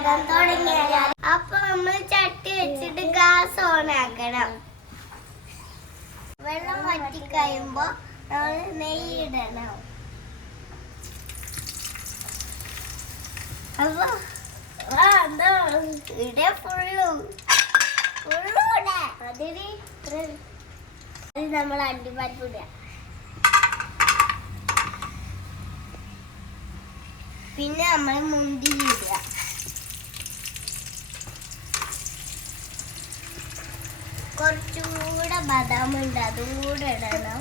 ഉണ്ടാക്കാൻ തുടങ്ങിയാൽ അപ്പൊ നമ്മൾ ചട്ടി വെച്ചിട്ട് ഗ്യാസ് ഓൺ ആക്കണം. വെള്ളം വറ്റി കഴിയുമ്പോ നമ്മൾ നെയ്യ് ഇടണം. അപ്പൊ ഇവിടെ ഫുള്ളും അതിന് നമ്മൾ അണ്ടിപ്പരിപ്പ് ഇടുക. പിന്നെ നമ്മൾ മുന്തിരി ഇടുക. കുറച്ചുകൂടെ ബദാം ഉണ്ട്, അതും കൂടെ ഇടണം.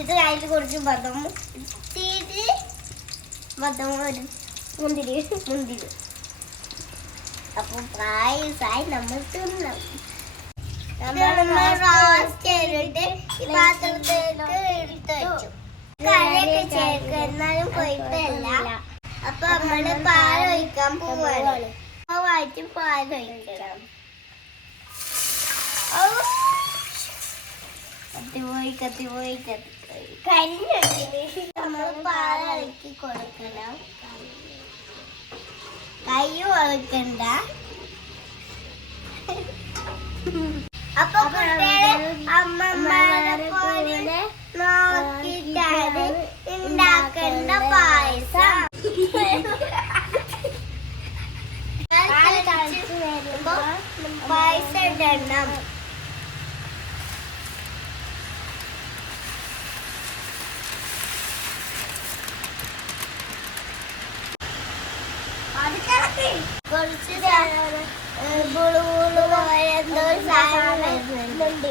ഇത് അതിൽ കുറച്ച് ബദാം ഒരു മുന്തിരി. അപ്പൊ പായസായി നമ്മൾ തിന്നാം. റോസ്റ്റ് ചെയ്തിട്ട് ഈ പാത്രത്തിലേക്ക് എടുത്ത് വെച്ചു. കറിയൊക്കെ ചേർക്കുക, എന്നാലും കുഴപ്പമില്ല. അപ്പൊ നമ്മള് പാലൊഴിക്കാൻ പോവാണ്. വാറ്റി പാലൊഴിക്കണം. കത്തിപ്പോയി കരിഞ്ഞു. നമ്മൾ പാലൊഴിക്കി കൊടുക്കണം. കൈ ഒഴിക്കണ്ട. അപ്പൊ കുട്ടികളെ അമ്മമാരെ പോലെ നോക്കിയിട്ടാണ് ഉണ്ടാക്കേണ്ട പായസം. വരുമ്പോ പായസം ഇടണം. കുറച്ച് ബുളുബുളു പോലെ എന്തോ സാധനം വരുന്നുണ്ട്.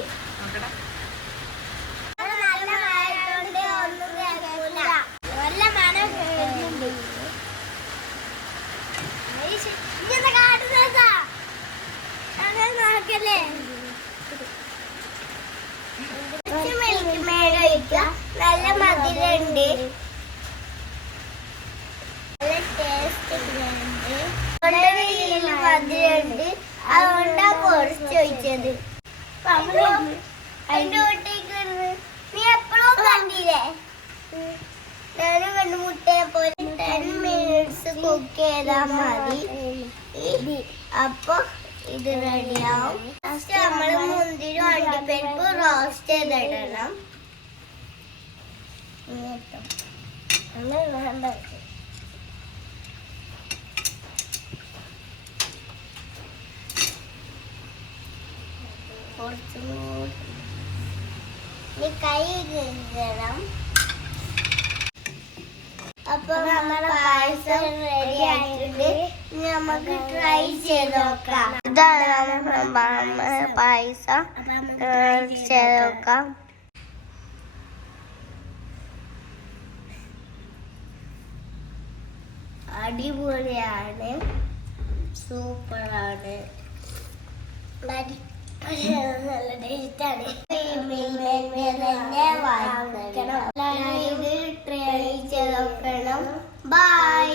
നല്ല മഴയുണ്ട്, ഒന്നും കേൾക്കൂല. നല്ല മണം വരുന്നുണ്ട്. ഇങ്ങനെ കാട്ടുന്നതാ അങ്ങനെ നടക്കല്ലേ. മിൽക്ക് മേഡ് ഒഴിക്കുക. നല്ല മധുരമുണ്ട്, നല്ല ടേസ്റ്റ് ഉണ്ട്. മധുരമുണ്ട്, അതുകൊണ്ടാ കുറച്ച് ഒഴിച്ചത്. അതിന്റെ കൂട്ടേക്ക് നീ എപ്പോഴും കണ്ടില്ലേ? ഞാനും കണ്ടു. മുട്ടയെ പോലെ 10 minutes കുക്ക് ചെയ്താൽ മതി. അപ്പൊ ഇത് റെഡിയാവും. ഫസ്റ്റ് നമ്മൾ മുന്തിരി അണ്ടിപ്പരിപ്പ് റോസ്റ്റ് ചെയ്തിടണം. കൈ കഴുകണം. അപ്പൊ നമ്മുടെ പായസം റെഡി ആയിട്ടുണ്ട്. നമുക്ക് ട്രൈ ചെയ്ത് നോക്കാം. ഇതാണ് പായസം. ചെയ്ത് നോക്കാം. അടിപൊളിയാണ്, സൂപ്പറാണ്, നല്ല ടേസ്റ്റാണ്. വാങ്ങിക്കണം. ട്രൈ ചെയ്ത് നോക്കണം. ബൈ.